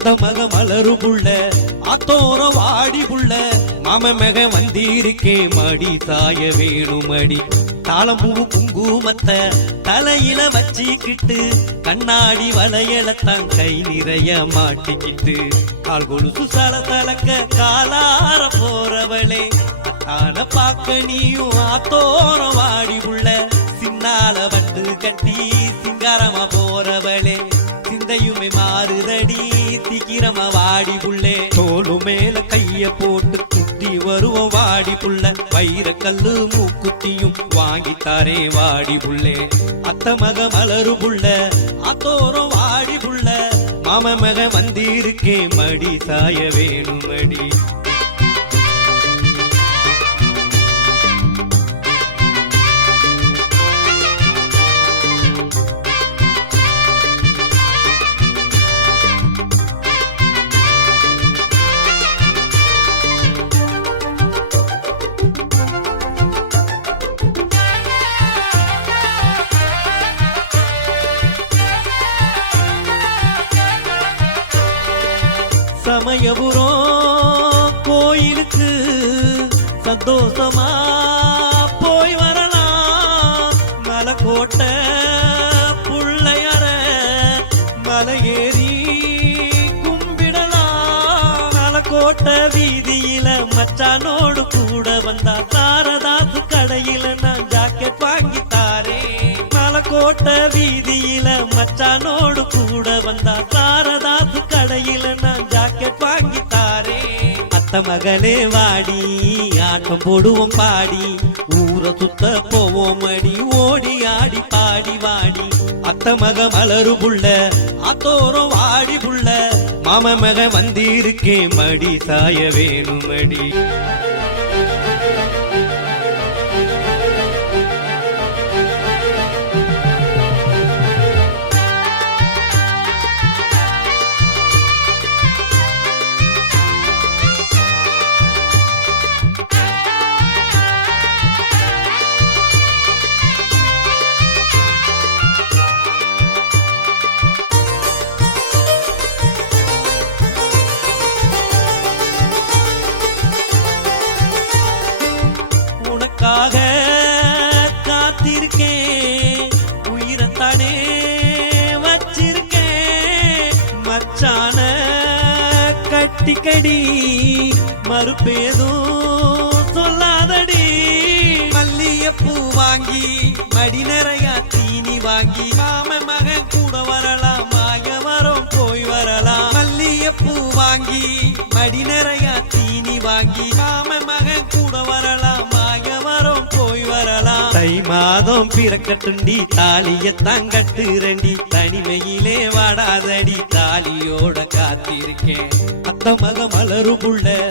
அத்த மலரு புள்ள அத்தோர வாடி புள்ள மாம மக வந்திருக்கே மடி தாய வேணுமடி. தாளம்பூ குங்குமத்த தலையில வச்சிக்கிட்டு கண்ணாடி வளையலத்தான் கை நிறைய மாட்டிக்கிட்டு. கால் கொலுசு சல தலக்க காலார போறவளே அத்தான பாக்க நீயும் ஆத்தோரம் வாடி புள்ள சின்னால வட்டு கட்டி சிங்காரமா போறவளே சிந்தையுமே மாறுதடி. சீக்கிரமா வாடி புள்ளே. தோலு மேல கைய போட்டு குத்தி வருவோம் வாடி புள்ள. வைர கல்லு மூக்குத்தியும் வாங்கித்தாரே வாடி புள்ளே. அத்த மக மலரு புள்ள அத்தோரம் வாடி புள்ள. மாம மக வந்திருக்கே மடி சாய வேணும் மடி சமயபுரம் கோயிலுக்கு சந்தோஷமா போய் வரலாம். மலைக்கோட்டை புள்ளையர மலையேறி கும்பிடலாம். மலைக்கோட்டை வீதியில மச்சானோடு கூட வந்தா தாரதாசு கடையில நான் ஜாக்கெட் வாங்கி தாரேன். மலைக்கோட்டை வீதியில மச்சானோடு கூட வந்தா சாரதாசு கடையில நான் ஜாக்கெட் வாங்கி தாரேன் அத்த மகளே வாடி ஆட்டம் போடுவோம் பாடி. ஊரை சுத்த போவோம் அடி ஓடி ஆடி பாடி வாடி. அத்த மக மலரு புள்ள அத்தோரம் வாடி புள்ள. மாம மக வந்திருக்கே மடி சாய வேணும் மடி மச்சான கட்டிக்கடி. மறுப்பேதும் சொல்லாதடி. மல்லியப்பூ வாங்கி மடி நிறையா மாதம் பிறக்கட்டுண்டி தாலிய தங்கட்டு ரெண்டி தனிமையிலே வாடாதடி தாலியோட காத்திருக்கேன். அத்த மக மலரு உள்ள